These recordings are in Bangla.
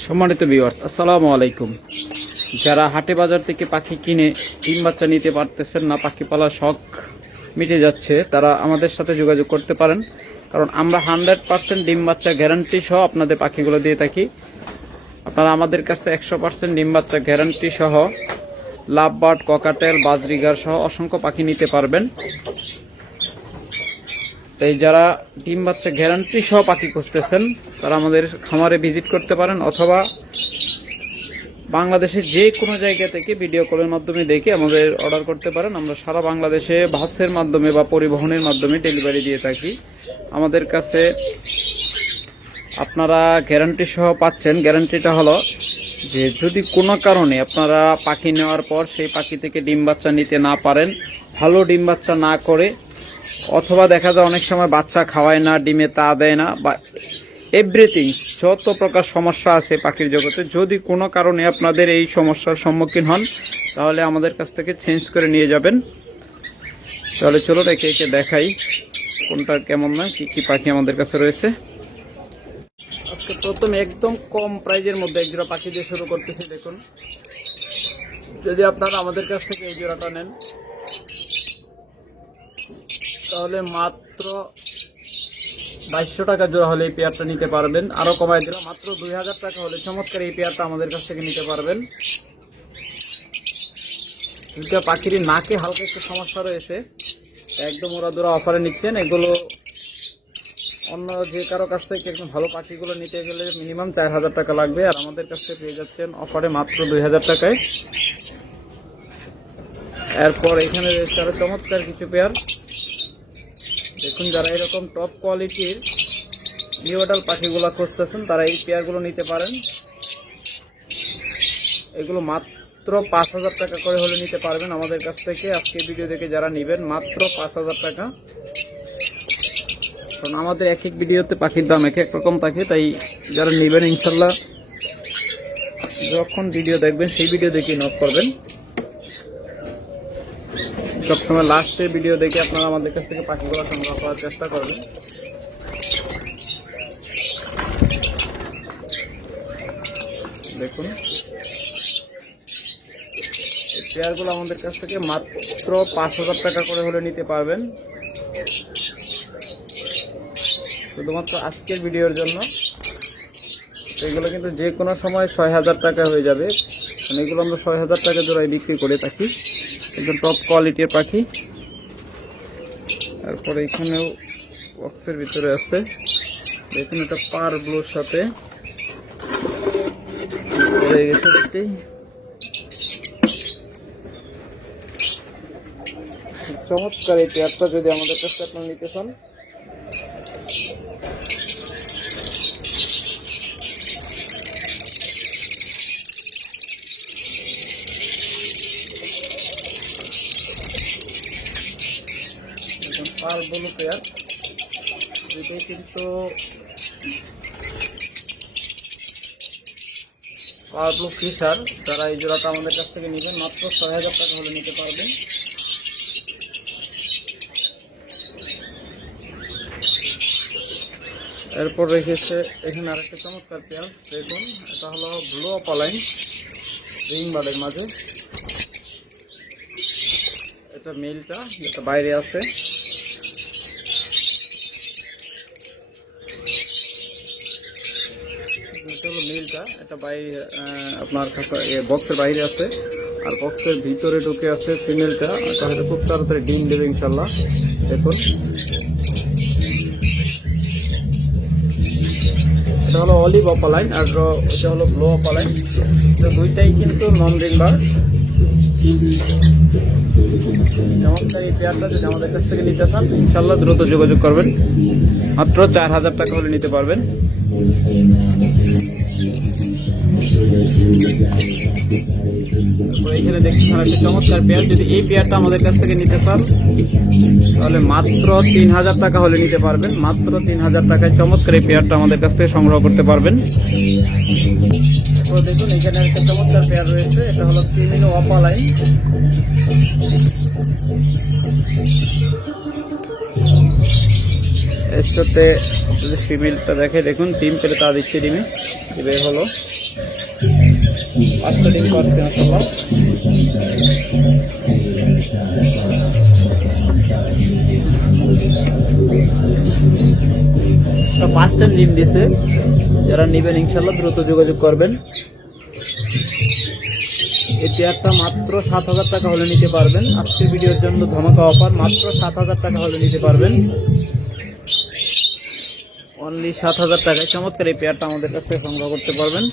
সম্মানিত ভিউয়ার্স, আসসালামু আলাইকুম। যারা হাটে বাজার থেকে পাখি কিনে ডিম বাচ্চা নিতে পারতেছেন না, পাখি পালার শখ মিটে যাচ্ছে, তারা আমাদের সাথে যোগাযোগ করতে পারেন। কারণ আমরা 100% ডিম বাচ্চা গ্যারান্টি সহ আপনাদের পাখিগুলো দিয়ে থাকি। আপনারা আমাদের কাছে 100% ডিম বাচ্চা গ্যারান্টি সহ লাভ বার্ড, ককাটেল, বাজরিগার সহ অসংখ্য পাখি নিতে পারবেন। তাই যারা ডিম বাচ্চা গ্যারান্টি সহ পাখি খুঁজতেছেন তারা আমাদের খামারে ভিজিট করতে পারেন, অথবা বাংলাদেশের যে কোনো জায়গা থেকে ভিডিও কলের মাধ্যমে দেখে আমাদের অর্ডার করতে পারেন। আমরা সারা বাংলাদেশে বাসের মাধ্যমে বা পরিবহনের মাধ্যমে ডেলিভারি দিয়ে থাকি। আমাদের কাছে আপনারা গ্যারান্টি সহ পাচ্ছেন। গ্যারান্টিটা হলো যে যদি কোনো কারণে আপনারা পাখি নেওয়ার পর সেই পাখি থেকে ডিম বাচ্চা নিতে না পারেন, ভালো ডিম বাচ্চা না করে, অথবা দেখা যায় অনেক সময় বাচ্চা খাওয়ায় না, ডিমে তা দেয় না, বা এভরিথিং যত প্রকার সমস্যা আছে পাখির জগতে, যদি কোনো কারণে আপনাদের এই সমস্যার সম্মুখীন হন তাহলে আমাদের কাছ থেকে চেঞ্জ করে নিয়ে যাবেন। তাহলে চলো একে একে দেখাই কোনটার কেমন না, কি কি পাখি আমাদের কাছে রয়েছে। আজকে প্রথমে একদম কম প্রাইজের মধ্যে এক জোড়া পাখি দিয়ে শুরু করতেছি। দেখুন, যদি আপনারা আমাদের কাছ থেকে এই জোড়াটা নেন তাহলে মাত্র 2200 টাকা জোড়া হলে এই পেয়ারটা নিতে পারবেন। আরো কমায় দিলাম, মাত্র 2000 টাকা হলে চমৎকার এই পেয়ারটা আমাদের কাছ থেকে নিতে পারবেন। দুইটা পাখির নাকে হালকা একটু সমস্যা রয়েছে, একদম ওরা দোরা অফারে নিচ্ছেন। এগুলো অন্য যে কারো কাছ থেকে একদম ভালো পাখিগুলো নিতে গেলে মিনিমাম 4000 টাকা লাগবে, আর আমাদের কাছ থেকে পেয়ে যাচ্ছেন অফারে মাত্র 2000 টাকায়। এরপর এখানে রয়েছে আরো চমৎকার কিছু পেয়ার। দেখুন, যারা এরকম টপ কোয়ালিটির নিউডাল পাখিগুলো খুঁজতেছেন তারা এই পেয়ারগুলো নিতে পারেন। এগুলো মাত্র 5000 টাকা করে হলে নিতে পারবেন আমাদের কাছ থেকে। আজকে ভিডিও দেখে যারা নেবেন মাত্র 5000 টাকা। কারণ আমাদের এক এক ভিডিওতে পাখির দাম এক এক রকম থাকে, তাই যারা নেবেন ইনশাল্লাহ যখন ভিডিও দেখবেন সেই ভিডিও দেখে নোট করবেন। সবসময় লাস্টের ভিডিও দেখে আপনারা আমাদের কাছ থেকে পাখিগুলো সংগ্রহ করার চেষ্টা করবেন। দেখুন, এই পেয়ারগুলো আমাদের কাছ থেকে মাত্র 5000 টাকা করে হলে নিতে পারবেন, শুধুমাত্র আজকের ভিডিওর জন্য। এগুলো কিন্তু যে কোনো সময় 6000 টাকা হয়ে যাবে, কারণ এগুলো আমরা 6000 টাকা জোড়ায় বিক্রি করে থাকি। একদম টপ কোয়ালিটির পাখি। তারপরে এখানেও বক্সের ভিতরে আছে, দেখুন এটা পার ব্লুর সাথে হয়ে গেছে। দেখতেই চমৎকার এই পেয়ারটা যদি আমাদের কাছে আপনারা নিতে চান, পার ব্লু পেয়ার, এটাই কিন্তু পার ব্লু ফিশার। যারা এই জোড়াটা আমাদের কাছ থেকে নেবেন মাত্র 6000 টাকা হলে নিতে পারবেন। এরপর রেখেছে এখানে আরেকটা চমৎকার পেয়ার। দেখুন, এটা হলো ব্লু অপালাইন রিং বার্ডের মাঝে। এটা মেলটা, যেটা বাইরে আছে। এটা হলো মেলটা, এটা বাইরে আপনার বক্সের বাইরে আছে, আর বক্সের ভিতরে ঢুকে আছে ফিমেলটা। এটা হয়তো খুব তাড়াতাড়ি ডিম দেবে ইনশাল্লাহ। দেখুন, এটা হলো অলিভ অপালাইন, আর এটা হলো ব্লু অপালাইন। দুইটাই কিন্তু নন রিং বার্ড। চমৎকার এই পেয়ারটা যদি আমাদের কাছ থেকে নিতে চান ইনশাল্লাহ দ্রুত যোগাযোগ করবেন, মাত্র 4000 টাকা হলে নিতে পারবেন। এখানে দেখছেন একটা চমৎকার পেয়ার। যদি এই পেয়ারটা আমাদের কাছ থেকে নিতে চান তাহলে মাত্র 3000 টাকা হলে নিতে পারবেন। মাত্র 3000 টাকায় চমৎকার এই পেয়ারটা আমাদের কাছ থেকে সংগ্রহ করতে পারবেন। তো দেখুন, এখানে একটা চমৎকার পেয়ার রয়েছে, এটা হলো ক্রিমিনো অপালাইন। এর সাথে যদি ফিমেলটা দেখে দেখুন ডিম পেলে তা দিচ্ছে ডিমে বের হলো 5টা ডিম পারছে মাশাআল্লাহ। তো 5টা ডিম দিছে, যারা নেবেন ইনশাআল্লাহ দ্রুত যোগাযোগ করবেন। এই পেয়ারটা মাত্র 7,000 টাকা হলে নিতে পারবেন। আজকের ভিডিওর জন্য ধামাকা অফার, মাত্র 7,000 টাকা হলে নিতে পারবেন। অনলি 7,000 টাকায় চমৎকার এই পেয়ারটা আমাদের কাছ থেকে সংগ্রহ করতে পারবেন।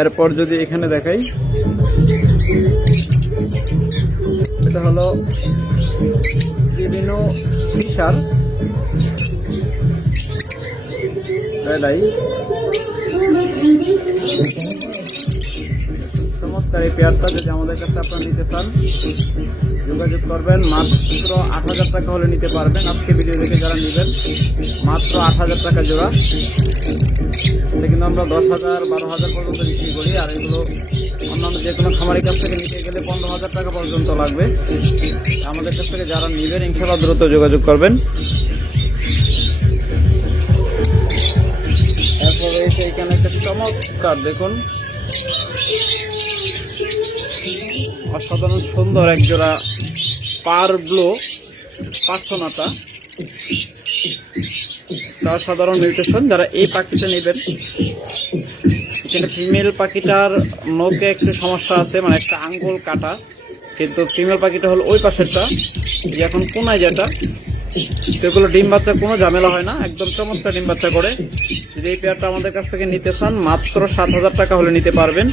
এরপর যদি এখানে দেখাই, এটা হলো বিভিন্ন ফিশার রেডাই, চমৎকার এই পেয়ারটা যদি আমাদের কাছে আপনারা নিতে চান যোগাযোগ করবেন। মাত্র 8,000 টাকা হলে নিতে পারবেন। আজকে ভিডিও দেখে যারা নেবেন মাত্র 8,000 টাকা জোড়া। এটা কিন্তু আমরা 10,000 12,000 পর্যন্ত বিক্রি করি, আর এগুলো অন্যান্য যে কোনো খামারের কাছ থেকে নিতে গেলে 15,000 টাকা পর্যন্ত লাগবে। আমাদের কাছ থেকে যারা নেবেন ইনশাআল্লাহ দ্রুত যোগাযোগ করবেন। তারপরে এখানে একটা চমৎকার দেখুন অসাধারণ সুন্দর এক জোড়া পারব্লো পার্সোনাটা, অসাধারণ নিউট্রিশন। যারা এই পাখিটা নেবেন, এখানে ফিমেল পাখিটার নোকে একটু সমস্যা আছে, মানে একটা আঙ্গুল কাটা, কিন্তু ফিমেল পাখিটা হলো ওই পাশেরটা, যে এখন কোনায় যেটা, সেগুলো ডিম বাচ্চা কোনো ঝামেলা হয় না, একদম চমৎকার ডিম বাচ্চা করে। যদি এই পেয়ারটা আমাদের কাছ থেকে নিতে চান মাত্র 7,000 টাকা হলে নিতে পারবেন।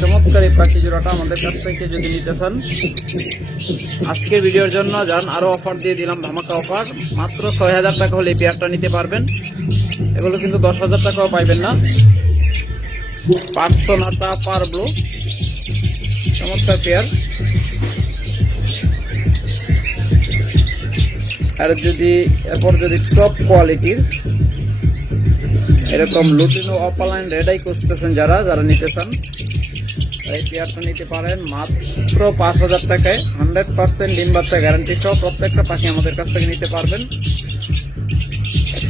চমৎকার এই পাখি জোড়াটা আমাদের কাছ থেকে যদি নিতে চান, আজকের ভিডিওর জন্য যান আরো অফার দিয়ে দিলাম, ধামাকা অফার। মাত্র 6,000 টাকা হলে এই পেয়ারটা নিতে পারবেন। এগুলো কিন্তু 10,000 টাকাও পাইবেন না। পার্সোনাটা পারব্লো চমৎকার পেয়ার। আর যদি এরপর যদি টপ কোয়ালিটির এরকম লুটিনো অপালাইন রেডাই খুঁজতেছেন, যারা নিতে চান এই পেয়ারটা নিতে পারেন মাত্র 5,000 টাকায়। 100% ডিম বাচ্চা গ্যারান্টি সহ প্রত্যেকটা পাখি আমাদের কাছ থেকে নিতে পারবেন।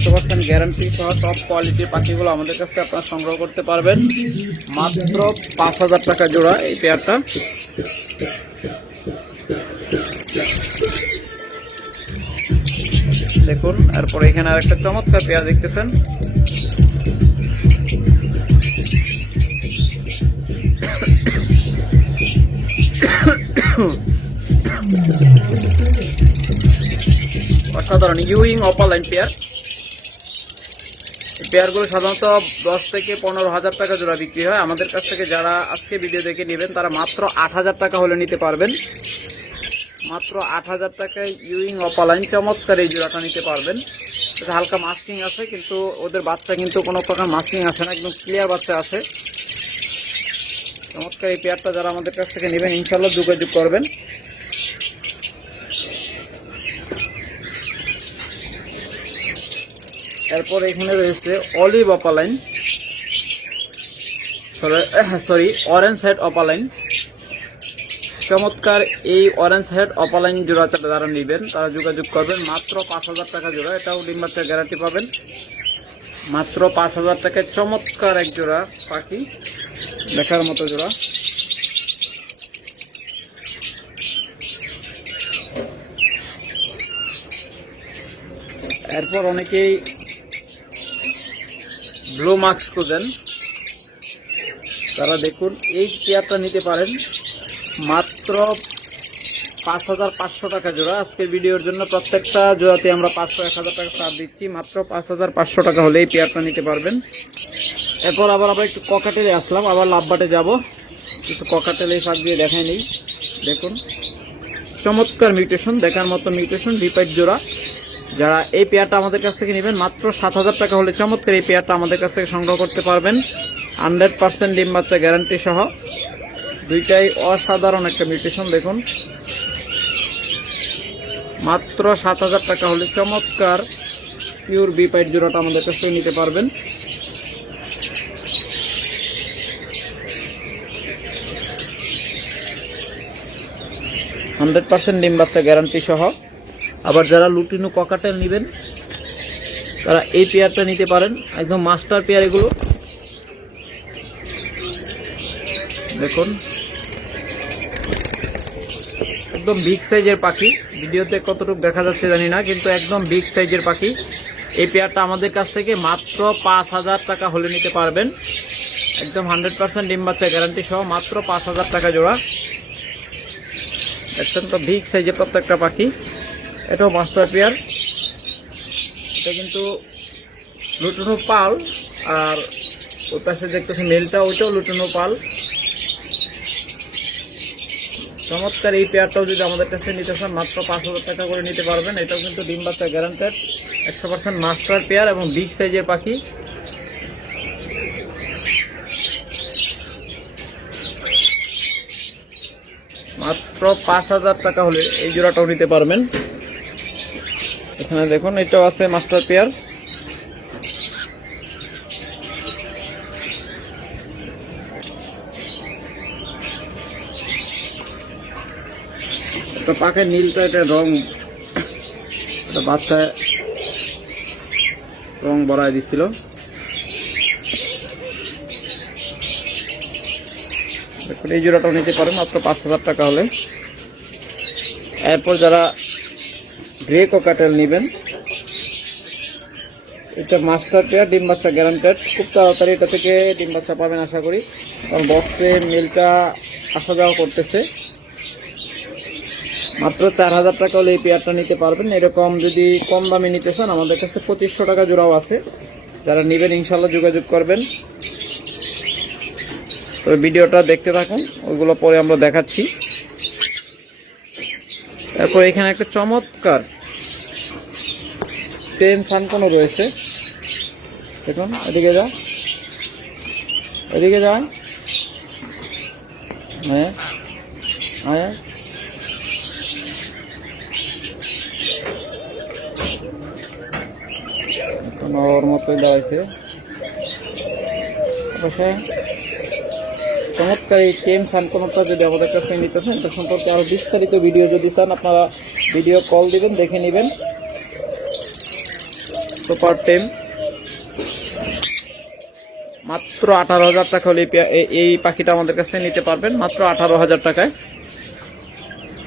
100% গ্যারান্টি সহ টপ কোয়ালিটির পাখিগুলো আমাদের কাছ থেকে আপনারা সংগ্রহ করতে পারবেন মাত্র 5,000 টাকা জোড়া এই পেয়ারটা। দেখুন এরপর এখানে আরেকটা চমৎকার পেয়ার দেখতেছেন, অসাধারণ ইউইং অপালাইন পেয়ার। পেয়ারগুলো সাধারণত 10 থেকে 15,000 টাকা জোড়া বিক্রি হয়। আমাদের কাছ থেকে যারা আজকে ভিডিও দেখে নেবেন তারা মাত্র 8,000 টাকা হলে নিতে পারবেন। মাত্র 8,000 টাকায় ইউইং অপালাইন চমৎকার এই জোড়াটা নিতে পারবেন। এটা হালকা মাস্কিং আছে, কিন্তু ওদের বাচ্চা কিন্তু কোনো প্রকার মাস্কিং আসে না, একদম ক্লিয়ার বাচ্চা আছে। চমৎকার এই পেয়ারটা যারা আমাদের কাছ থেকে নেবেন ইনশাআল্লাহ যোগাযোগ করবেন। এরপর এখানে রয়েছে olive opaline, orange head opaline. চমৎকার এই অরেঞ্জ হেড অপালাইন জোড়াটা যারা নেবেন তারা যোগাযোগ করবেন মাত্র 5,000 টাকা জোড়া। এটাও ডিম বাচ্চা গ্যারান্টি পাবেন মাত্র 5,000 টাকায়। চমৎকার এক জোড়া পাখি, দেখার মতো জোড়া। এরপর অনেকেই ব্লু মার্কস খুঁজেন, তারা দেখুন এই পেয়ারটা নিতে পারেন মাত্র 5,500 টাকা জোড়া। আজকের ভিডিওর জন্য প্রত্যেকটা জোড়াতে আমরা 500-1,000 টাকা ছাড় দিচ্ছি। মাত্র 5,500 টাকা হলে এই পেয়ারটা নিতে পারবেন। এরপর আবার একটু ককাটেলে আসলাম, আবার লাভবাটে যাব, একটু ককাটেলে ফাঁক দিয়ে দেখাই নেই। দেখুন চমৎকার মিউটেশন, দেখার মতো মিউটেশন, রিপাইট জোড়া। যারা এই পেয়ারটা আমাদের কাছ থেকে নেবেন মাত্র 7,000 টাকা হলে চমৎকার এই পেয়ারটা আমাদের কাছ থেকে সংগ্রহ করতে পারবেন 100% ডিম বাচ্চা গ্যারান্টি সহ। দুইটাই অসাধারণ একটা মিউটেশন। দেখুন মাত্র 7,000 টাকা হলে চমৎকার পিওর বিপাইট জোড়াটা আমাদের কাছ থেকে নিতে পারবেন। হান্ড্রেড 100% ডিম বাচ্চা গ্যারান্টি সহ আবার যারা লুটিনো ককাটেল নেবেন তারা এই পেয়ারটা নিতে পারেন, একদম মাস্টার পেয়ার এগুলো। দেখুন একদম বিগ সাইজের পাখি, ভিডিওতে কতটুকু দেখা যাচ্ছে জানি না, কিন্তু একদম বিগ সাইজের পাখি। এই পেয়ারটা আমাদের কাছ থেকে মাত্র 5,000 টাকা হলে নিতে পারবেন, একদম 100% ডিম বাচ্চা গ্যারান্টি সহ মাত্র 5,000 টাকা জোড়া। দেখছেন তো বিগ সাইজের প্রত্যেকটা পাখি, এটাও মাস্টার পেয়ার। এটা কিন্তু লুটুনো পাল, আর ওই পাশে দেখতেছি মেলটা, ওইটাও লুটুনো পাল। চমৎকার এই পেয়ারটাও যদি আমাদের কাছে নিতে চান মাত্র 5,000 টাকা করে নিতে পারবেন। এটাও কিন্তু ডিম বাচ্চা গ্যারান্টেড, 100% মাস্টার পেয়ার এবং বিগ সাইজের পাখি। মাত্র 5,000 টাকা হলে এই জোড়াটাও নিতে পারবেন। এখানে দেখুন এটাও আছে মাস্টার পেয়ার। পাখের নীলটা, এটা রং, এটা বাচ্চা রং বড়াই দিছিল। দেখুন এই জোড়াটাও নিতে পারেন মাত্র 5,000 টাকা হলে। এরপর যারা গ্রে ককাটেল নেবেন, এটা মাস্টার পেয়ার, ডিম বাচ্চা গ্যারান্টেড। খুব তাড়াতাড়ি এটা থেকে ডিম বাচ্চা পাবেন আশা করি, কারণ বক্সে মেলটা আসা যাওয়া করতেছে। মাত্র 4,000 টাকা হলে এই পেয়ারটা নিতে পারবেন। এরকম যদি কম দামে নিতে চান আমাদের কাছে 2500 টাকা জোড়াও আছে, যারা নেবেন ইনশাল্লাহ যোগাযোগ করবেন। তো ভিডিওটা দেখতে থাকুন, ওইগুলো পরে আমরা দেখাচ্ছি। তারপর এখানে একটা চমৎকার টেম সানকোনো রয়েছে, দেখুন এদিকে যা, এদিকে যায়, হ্যাঁ হ্যাঁ ওর মতোই দাঁড়াইছে। অবশ্যই চমৎকার এই টেম সানকোনোটা যদি আমাদের কাছে নিতে চান, এটা সম্পর্কে আরো বিস্তারিত ভিডিও যদি চান আপনারা ভিডিও কল দিবেন, দেখে নেবেন। সুপার টেম মাত্র 18,000 টাকা হলে এই পাখিটা আমাদের কাছে নিতে পারবেন, মাত্র 18,000 টাকায়।